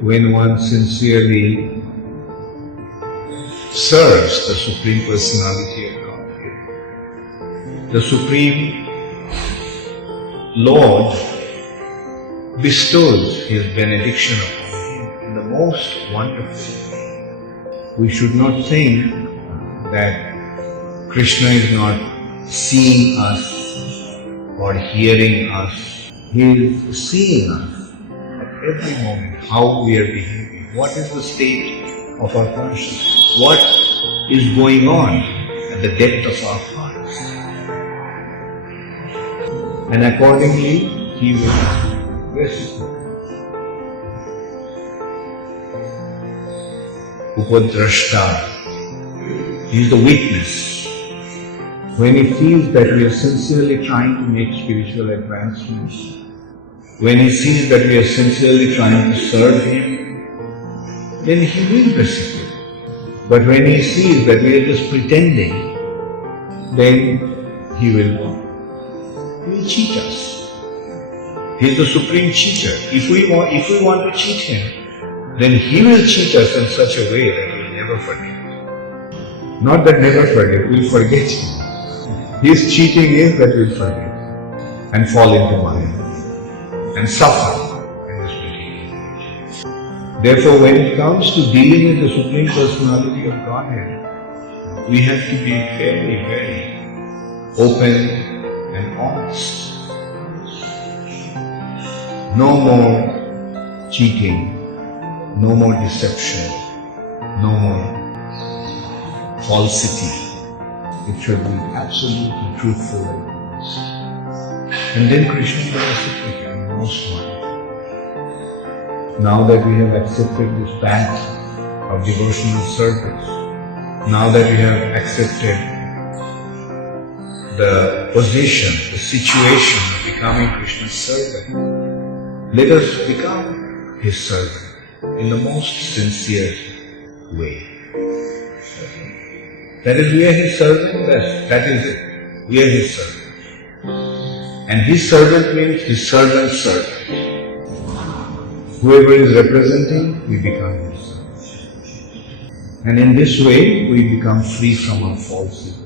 when one sincerely serves the Supreme Personality of Godhead, the Supreme Lord bestows His benediction upon him in the most wonderful way. We should not think that Krishna is not seeing us or hearing us. He is seeing us at every moment, how we are behaving, what is the state of our consciousness, what is going on at the depth of our hearts. And accordingly, He will reciprocate. Upadrashta, He is the witness. When He feels that we are sincerely trying to make spiritual advancements, when He sees that we are sincerely trying to serve Him, then He will reciprocate. But when He sees that we are just pretending, then He will cheat us. He is the supreme cheater. If we want to cheat Him, then He will cheat us in such a way that we will never forget. Not that never forget, we will forget Him. His cheating is that we will forget and fall into Maya and suffer in this material age. Therefore, when it comes to dealing with the Supreme Personality of Godhead, we have to be very, very open and honest. No more cheating, no more deception, no more falsity. It should be absolutely truthful and honest. And then Krishna will reciprocate in the most wonderful. Now that we have accepted this path of devotional service, now that we have accepted the position, the situation of becoming Krishna's servant, let us become His servant in the most sincere way. That is, we are His servant, that is it. We are His servant. And His servant means His servant's servant. Whoever is representing, we become His servant. And in this way, we become free from our false ego.